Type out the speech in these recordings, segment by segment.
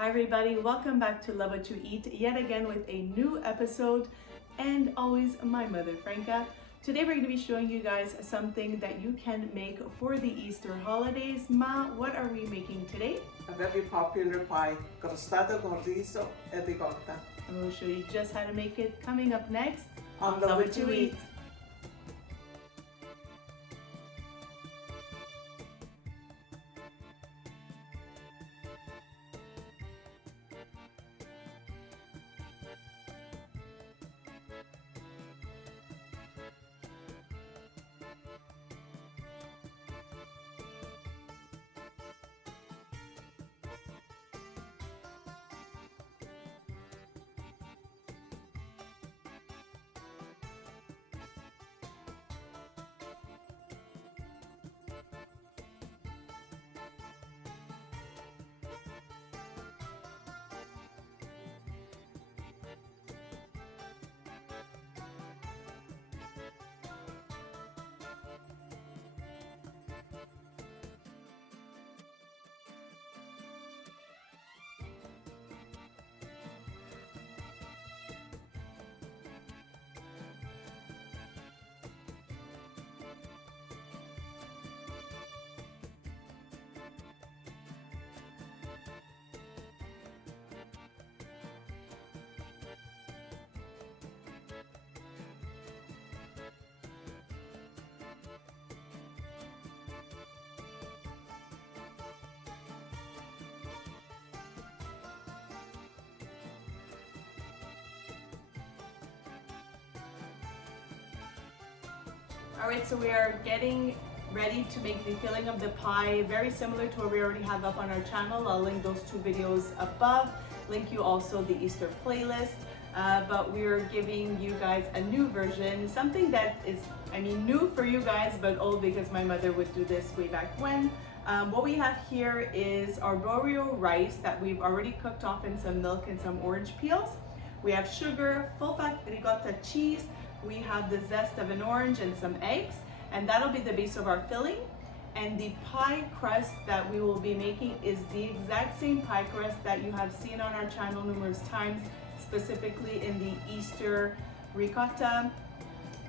Hi everybody, welcome back to Love What You Eat, yet again with a new episode, and always my mother Franca. Today we're going to be showing you guys something that you can make for the Easter holidays. Ma, what are we making today? A very popular pie, crostata di Riso e ricotta. And we'll show you just how to make it coming up next On Love What You Eat. Alright, so we are getting ready to make the filling of the pie, very similar to what we already have up on our channel. I'll link those two videos above, link you also the Easter playlist, but we're giving you guys a new version, something that is, new for you guys, but old because my mother would do this way back when. What we have here is arborio rice that we've already cooked off in some milk and some orange peels. We have sugar, full fat ricotta cheese, we have the zest of an orange and some eggs, and that'll be the base of our filling. And the pie crust that we will be making is the exact same pie crust that you have seen on our channel numerous times, specifically in the Easter ricotta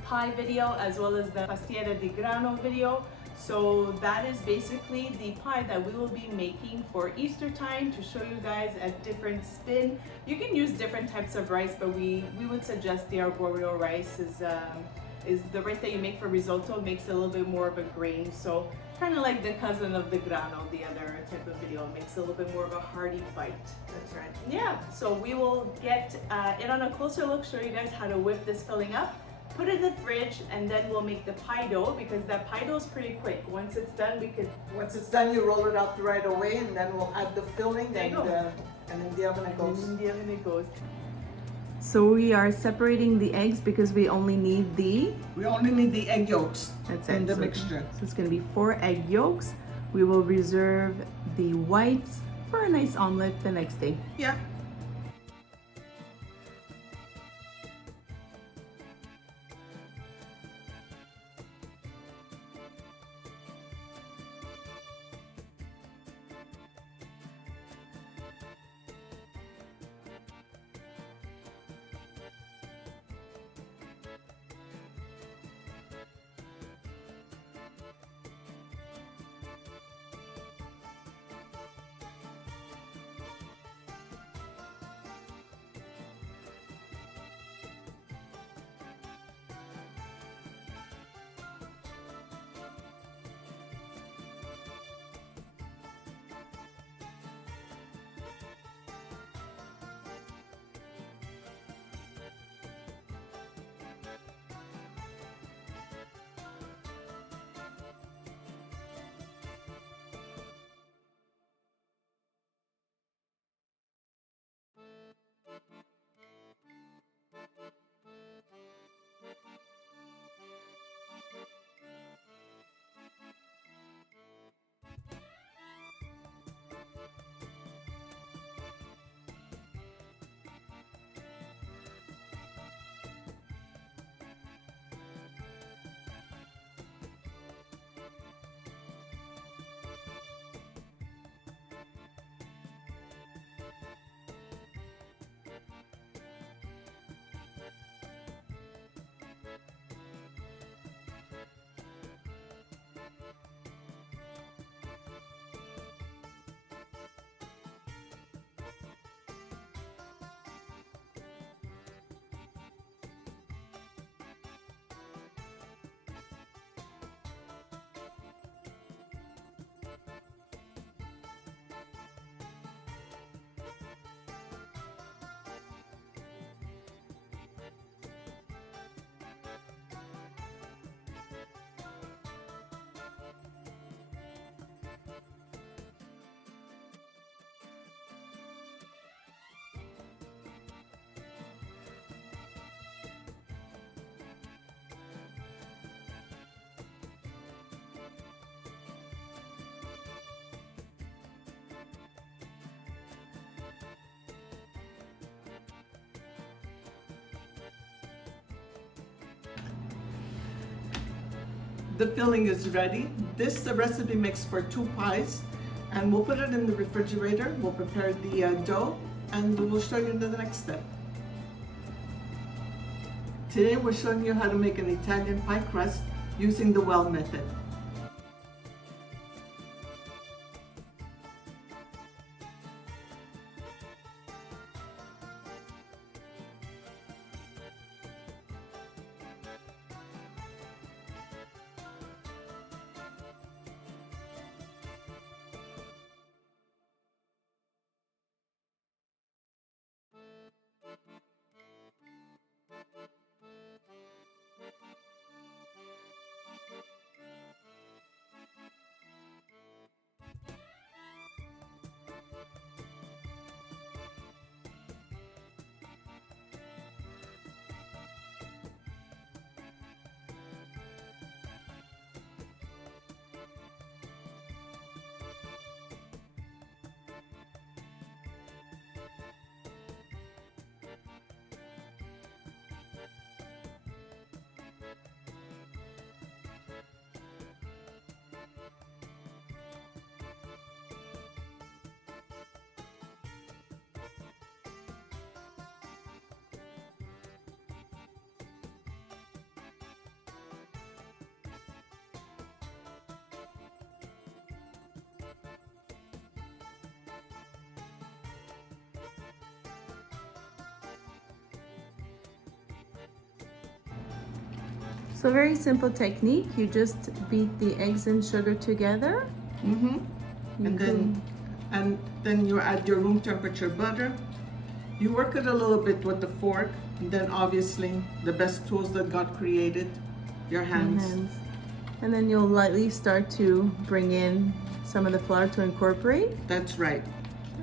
pie video as well as the Pastiera di Grano video. So that is basically the pie that we will be making for Easter time to show you guys a different spin. You can use different types of rice, but we would suggest the arborio rice is the rice that you make for risotto. It makes it a little bit more of a grain, so kind of like the cousin of the grano, the other type of video. It makes it a little bit more of a hearty bite. That's right. Yeah, so we will get it on a closer look, show you guys how to whip this filling up, put it in the fridge, and then we'll make the pie dough, because that pie dough is pretty quick. Once it's done, Once it's done, you roll it out right away, and then we'll add the filling, and in the oven it goes. in the oven it goes. So we are separating the eggs because we only need the... We only need the egg yolks in the So mixture. it's going to be 4 egg yolks. We will reserve the whites for a nice omelet the next day. Yeah. the filling is ready. This the recipe makes for 2 pies, and we'll put it in the refrigerator. We'll prepare the dough, and we'll show you the next step. Today we're showing you how to make an Italian pie crust using the well method. So very simple technique. You just beat the eggs and sugar together. And then you add your room temperature butter. You work it a little bit with the fork, and then obviously the best tools that God created, your hands. And then you'll lightly start to bring in some of the flour to incorporate. That's right.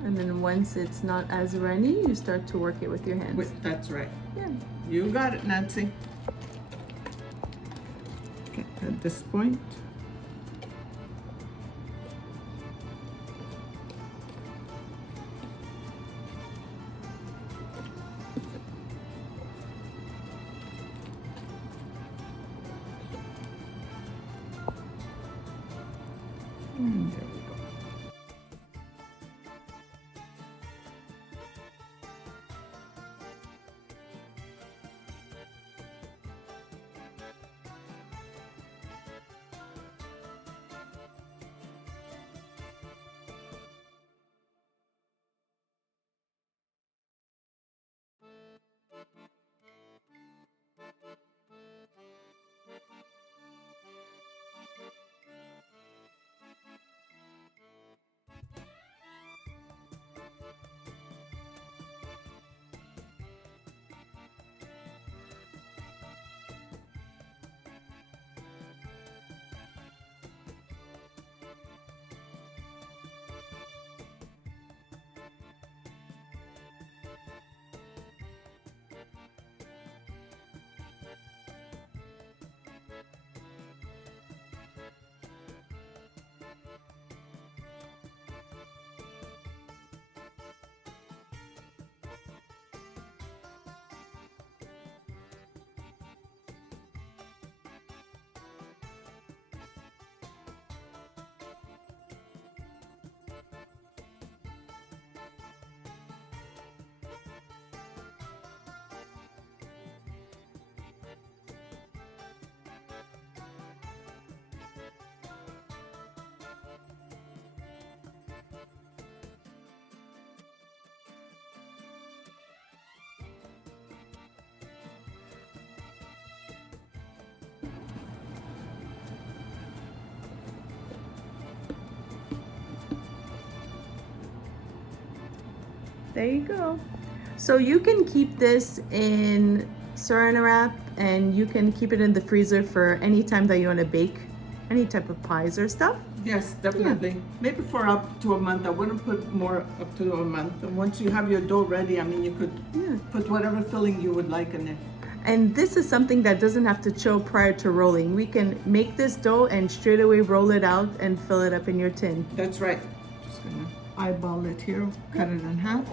And then once it's not as runny, you start to work it with your hands. That's right. Yeah. You got it, Nancy. Okay, at this point, and there we go. There you go. So you can keep this in saran wrap, and you can keep it in the freezer for any time that you want to bake any type of pies or stuff. Yes, definitely. Yeah. Maybe for up to a month. I wouldn't put more up to a month. And once you have your dough ready, I mean, you could put whatever filling you would like in it. And this is something that doesn't have to chill prior to rolling. We can make this dough and straight away roll it out and fill it up in your tin. That's right. Just gonna eyeball it here, cut it in half.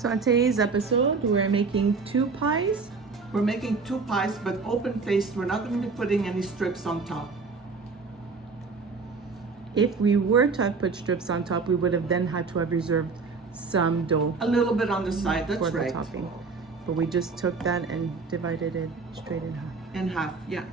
So on today's episode, we're making 2 pies. We're making 2 pies, but open-faced. We're not going to be putting any strips on top. If we were to have put strips on top, we would have then had to have reserved some dough. A little bit on the side, that's for the right. topping. But we just took that and divided it straight in half. In half, yeah.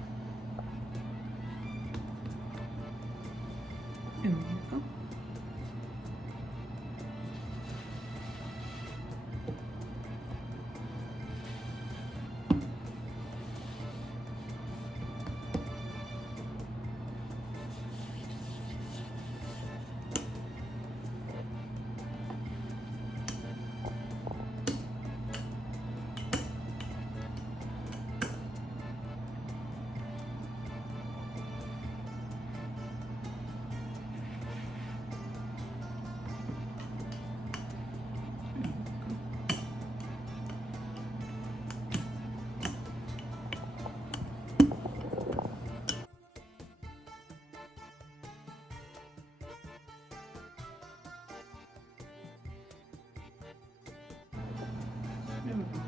There we go.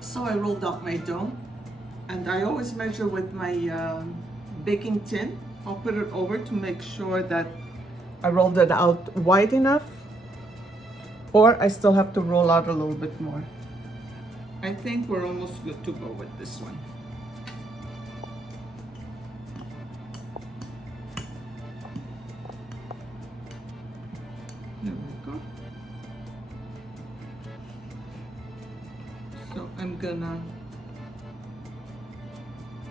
So I rolled out my dough, and I always measure with my baking tin. I'll put it over to make sure that I rolled it out wide enough, or I still have to roll out a little bit more. I think we're almost good to go with this one. There we go. So I'm gonna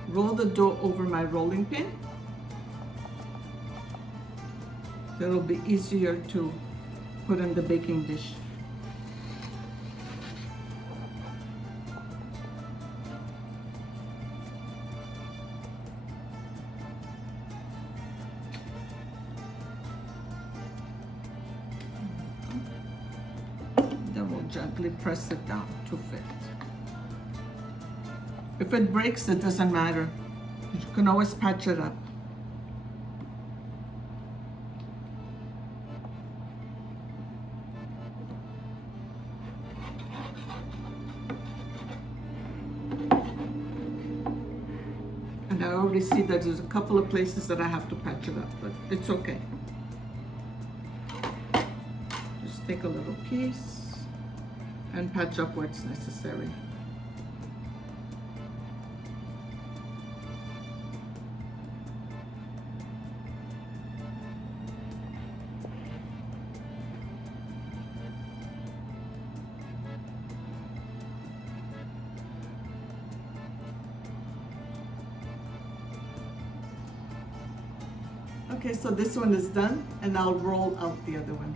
roll the dough over my rolling pin. That'll be easier to put in the baking dish. Then we'll gently press it down to fit. If it breaks, it doesn't matter. You can always patch it up. And I already see that there's a couple of places that I have to patch it up, but it's okay. Just take a little piece and patch up where it's necessary. Okay, so this one is done, and I'll roll out the other one.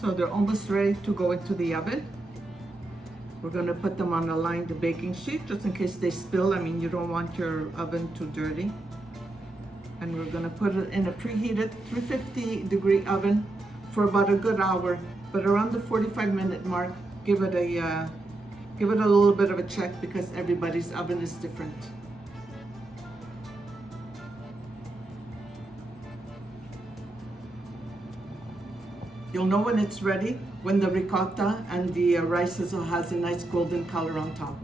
So they're almost ready to go into the oven. We're going to put them on a lined baking sheet just in case they spill. I mean, you don't want your oven too dirty. And we're going to put it in a preheated 350-degree oven for about a good hour. But around the 45-minute mark, give it a little bit of a check because everybody's oven is different. You'll know when it's ready when the ricotta and the rice has a nice golden color on top.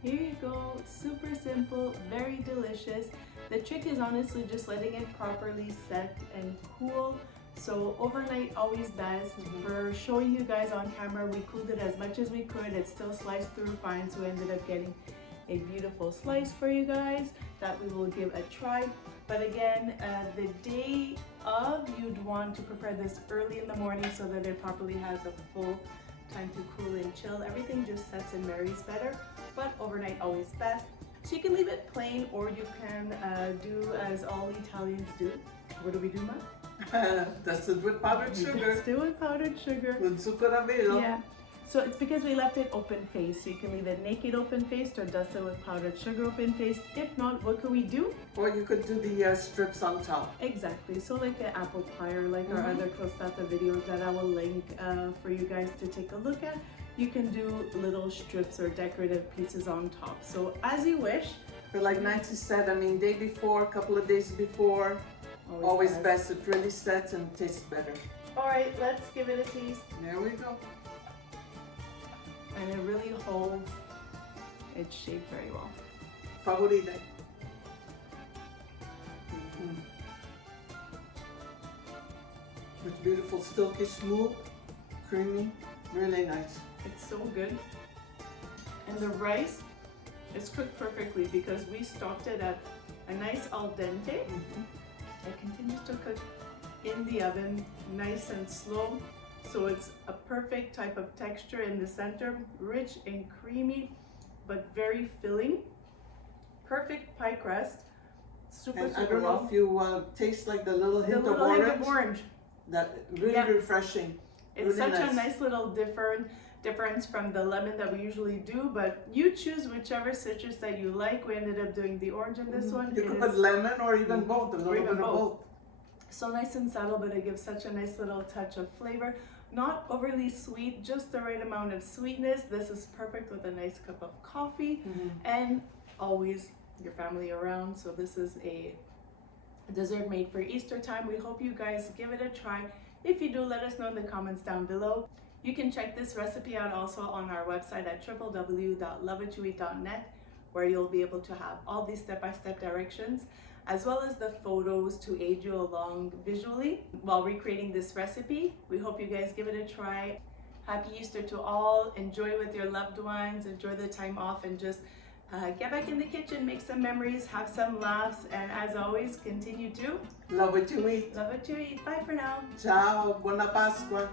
Here you go, super simple, very delicious. The trick is honestly just letting it properly set and cool. So overnight always best. For showing you guys on camera, we cooled it as much as we could. It still sliced through fine, so we ended up getting a beautiful slice for you guys that we will give a try. But again, the day of, you'd want to prepare this early in the morning so that it properly has a full time to cool and chill. Everything just sets and marries better, but overnight always best. So you can leave it plain, or you can do as all Italians do. What do we do, Ma? That's it with powdered sugar. Let's do it powdered sugar. With zucchero a velo. Yeah. So it's because we left it open faced. So you can leave it naked open faced or dust it with powdered sugar open faced. If not, what could we do? Or you could do the strips on top. Exactly. So like an apple pie or like our other crostata videos that I will link for you guys to take a look at. You can do little strips or decorative pieces on top. So as you wish. But like Nancy said, I mean, day before, a couple of days before, always best. It really sets and tastes better. All right, let's give it a taste. There we go. And it really holds its shape very well. Favorite. It's beautiful, silky, smooth, creamy, really nice. It's so good. And the rice is cooked perfectly because we stopped it at a nice al dente. It continues to cook in the oven, nice and slow. So it's a perfect type of texture in the center, rich and creamy, but very filling. Perfect pie crust. Super, and super I don't know if you taste like the little hint of orange. That really refreshing. It's really such a nice little difference from the lemon that we usually do, but you choose whichever citrus that you like. We ended up doing the orange in this one. You can put lemon or even both, a little bit of both. So nice and subtle, but it gives such a nice little touch of flavor. Not overly sweet, just the right amount of sweetness. This is perfect with a nice cup of coffee and always your family around. So this is a dessert made for Easter time. We hope you guys give it a try. If you do, let us know in the comments down below. You can check this recipe out also on our website at www.lovewhatyoeat.net, where you'll be able to have all these step-by-step directions, as well as the photos to aid you along visually while recreating this recipe. We hope you guys give it a try. Happy Easter to all. Enjoy with your loved ones. Enjoy the time off and just get back in the kitchen, make some memories, have some laughs, and as always, continue to love what you eat. Love what you eat. Bye for now. Ciao. Buona Pasqua.